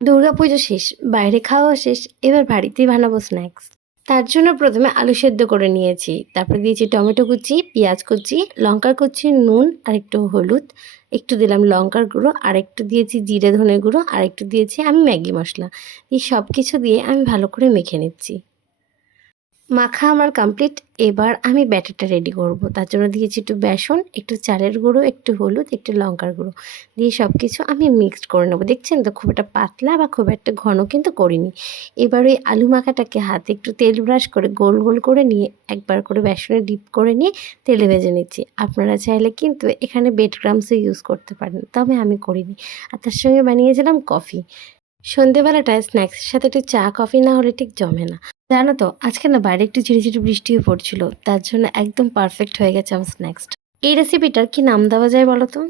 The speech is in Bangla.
দুর্গাপুজো শেষ, বাইরে খাওয়া শেষ, এবার বাড়িতেই বানাবো স্ন্যাক্স। তার জন্য প্রথমে আলু সেদ্ধ করে নিয়েছি, তারপরে দিয়েছি টমেটো কুচি, পেঁয়াজ কুচি, লঙ্কা কুচি, নুন আর একটু হলুদ, একটু দিলাম লঙ্কার গুঁড়ো, আর একটু দিয়েছি জিরে ধনে গুঁড়ো, আর একটু দিয়েছি আমি ম্যাগি মশলা। এই সব কিছু দিয়ে আমি ভালো করে মেখে নিচ্ছি। মাখা আমার কমপ্লিট। এবার আমি ব্যাটারটা রেডি করব। তার জন্য দিয়েছি একটু বেসন, একটু চালের গুঁড়ো, একটু হলুদ, একটু লঙ্কার গুঁড়ো দিয়ে সব কিছু আমি মিক্সড করে নেবো। দেখছেন তো খুব একটা পাতলা বা খুব একটা ঘন কিন্তু করিনি। এবার ওই আলু মাখাটাকে হাতে একটু তেল ব্রাশ করে গোল গোল করে নিয়ে একবার করে বেসনে ডিপ করে নিয়ে তেলে ভেজে নিচ্ছি। আপনারা চাইলে কিন্তু এখানে ব্রেড ক্রাম্বসও ইউজ করতে পারেন, তবে আমি করিনি। আর তার সঙ্গে বানিয়েছিলাম কফি। সন্ধেবেলাটায় স্ন্যাক্সের সাথে একটু চা কফি না হলে ঠিক জমে না। জানো তো আজকে না বাইরে একটু ঝিরিঝিরি বৃষ্টিও পড়ছিল, তার জন্য একদম পারফেক্ট হয়ে গেছে আমার স্ন্যাক্সটা। এই রেসিপিটার কি নাম দেওয়া যায় বলো তো?